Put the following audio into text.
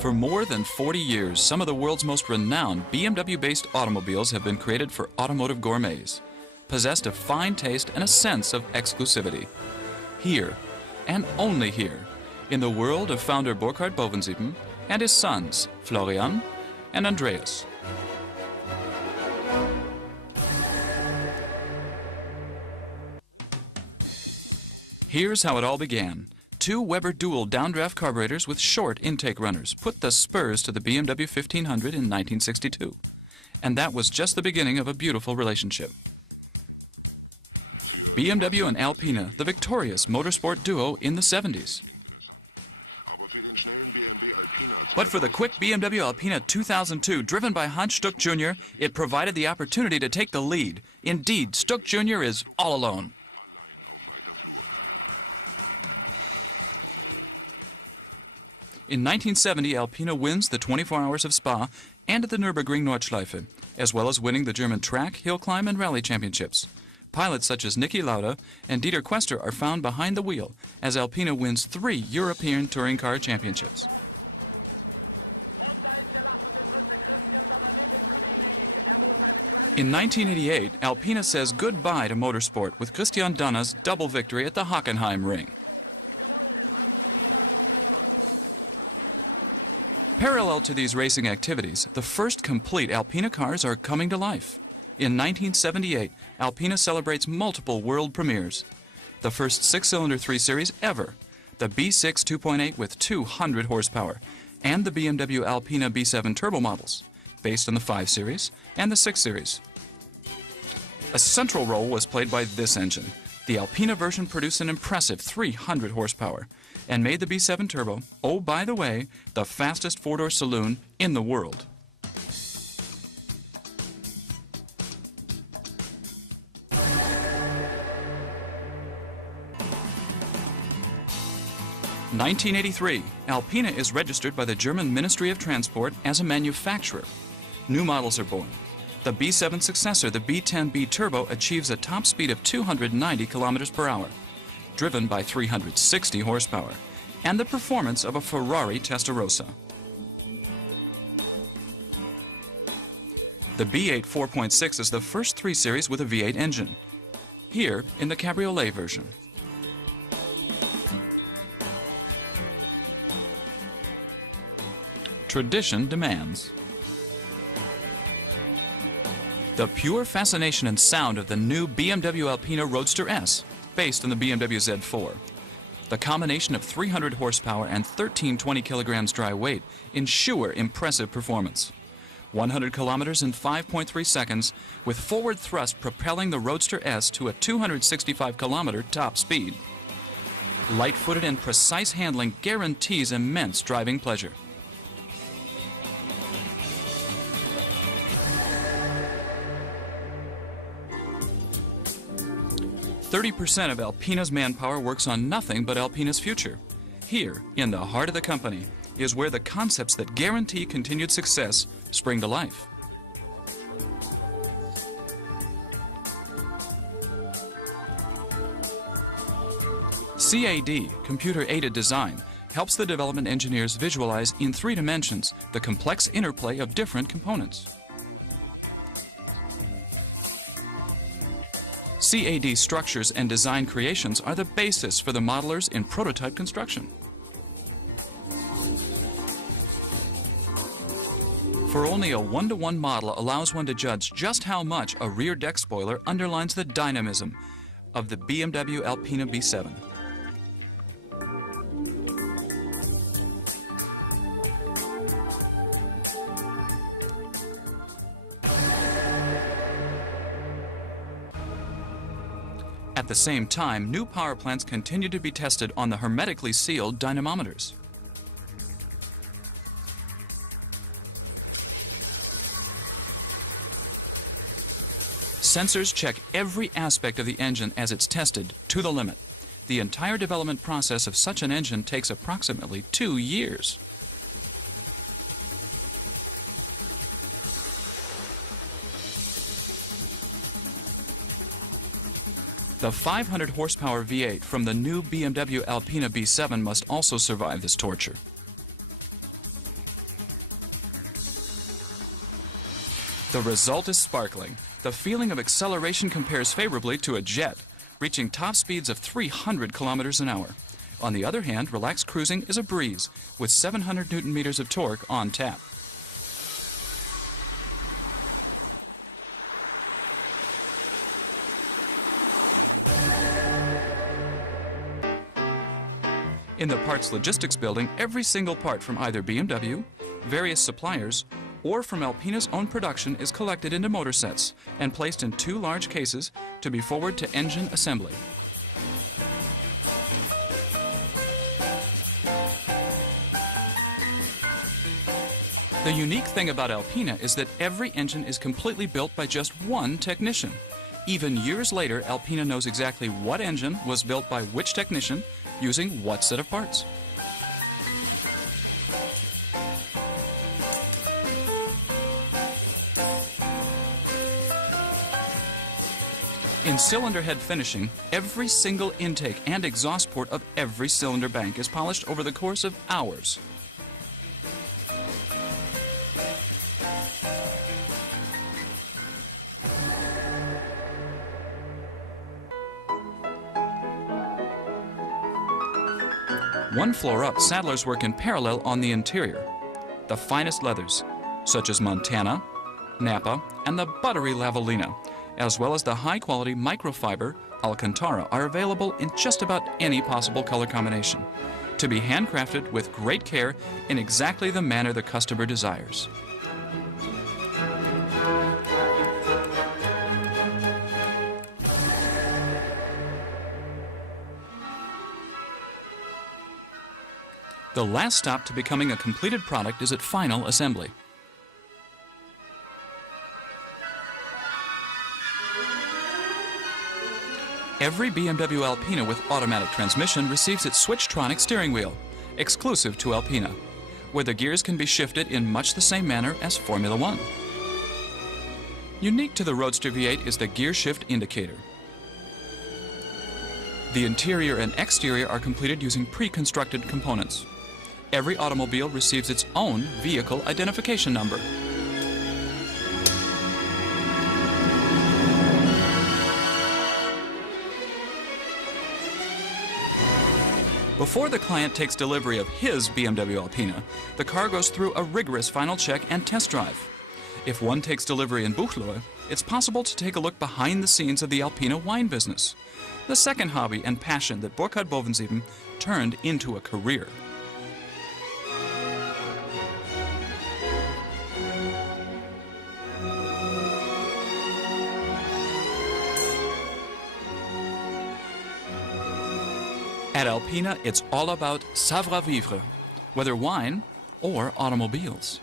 For more than 40 years, some of the world's most renowned BMW-based automobiles have been created for automotive gourmets, possessed of fine taste and a sense of exclusivity. Here, and only here, in the world of founder Burkhard Bovensiepen and his sons, Florian and Andreas. Here's how it all began. Two Weber dual downdraft carburetors with short intake runners put the spurs to the BMW 1500 in 1962. And that was just the beginning of a beautiful relationship. BMW and Alpina, the victorious motorsport duo in the 70s. But for the quick BMW Alpina 2002, driven by Hans Stuck Jr., it provided the opportunity to take the lead. Indeed, Stuck Jr. is all alone. In 1970, Alpina wins the 24 Hours of Spa and the Nürburgring Nordschleife, as well as winning the German track, hill climb, and rally championships. Pilots such as Niki Lauda and Dieter Quester are found behind the wheel as Alpina wins 3 European touring car championships. In 1988, Alpina says goodbye to motorsport with Christian Danner's double victory at the Hockenheim Ring. Parallel to these racing activities, the first complete Alpina cars are coming to life. In 1978, Alpina celebrates multiple world premieres. The first 6-cylinder 3 Series ever, the B6 2.8 with 200 horsepower, and the BMW Alpina B7 turbo models, based on the 5 Series and the 6 Series. A central role was played by this engine. The Alpina version produced an impressive 300 horsepower and made the B7 Turbo, oh by the way, the fastest 4-door saloon in the world. In 1983, Alpina is registered by the German Ministry of Transport as a manufacturer. New models are born. The B7 successor, the B10B Turbo, achieves a top speed of 290 kilometers per hour, driven by 360 horsepower, and the performance of a Ferrari Testarossa. The B8 4.6 is the first 3 Series with a V8 engine, here in the Cabriolet version. Tradition demands. The pure fascination and sound of the new BMW Alpina Roadster S, based on the BMW Z4. The combination of 300 horsepower and 1320 kilograms dry weight ensure impressive performance. 100 kilometers in 5.3 seconds, with forward thrust propelling the Roadster S to a 265 kilometer top speed. Light-footed and precise handling guarantees immense driving pleasure. 30% of Alpina's manpower works on nothing but Alpina's future. Here, in the heart of the company, is where the concepts that guarantee continued success spring to life. CAD, computer-aided design, helps the development engineers visualize in 3 dimensions the complex interplay of different components. CAD structures and design creations are the basis for the modelers in prototype construction. For only a 1-to-1 model allows one to judge just how much a rear deck spoiler underlines the dynamism of the BMW Alpina B7. At the same time, new power plants continue to be tested on the hermetically sealed dynamometers. Sensors check every aspect of the engine as it's tested to the limit. The entire development process of such an engine takes approximately 2 years. The 500 horsepower V8 from the new BMW Alpina B7 must also survive this torture. The result is sparkling. The feeling of acceleration compares favorably to a jet, reaching top speeds of 300 kilometers an hour. On the other hand, relaxed cruising is a breeze, with 700 Newton meters of torque on tap. In the parts logistics building, every single part from either BMW, various suppliers, or from Alpina's own production is collected into motor sets and placed in 2 large cases to be forward to engine assembly. The unique thing about Alpina is that every engine is completely built by just one technician. Even years later, Alpina knows exactly what engine was built by which technician using what set of parts. In cylinder head finishing, every single intake and exhaust port of every cylinder bank is polished over the course of hours. One floor up, saddlers work in parallel on the interior. The finest leathers, such as Montana, Napa, and the buttery Lavalina, as well as the high-quality microfiber Alcantara, are available in just about any possible color combination, to be handcrafted with great care in exactly the manner the customer desires. The last stop to becoming a completed product is at final assembly. Every BMW Alpina with automatic transmission receives its Switchtronic steering wheel, exclusive to Alpina, where the gears can be shifted in much the same manner as Formula One. Unique to the Roadster V8 is the gear shift indicator. The interior and exterior are completed using pre-constructed components. Every automobile receives its own vehicle identification number. Before the client takes delivery of his BMW Alpina, the car goes through a rigorous final check and test drive. If one takes delivery in Buchloe, it's possible to take a look behind the scenes of the Alpina wine business, the second hobby and passion that Burkhard Bovensieben turned into a career. At Alpina, it's all about savoir-vivre, whether wine or automobiles.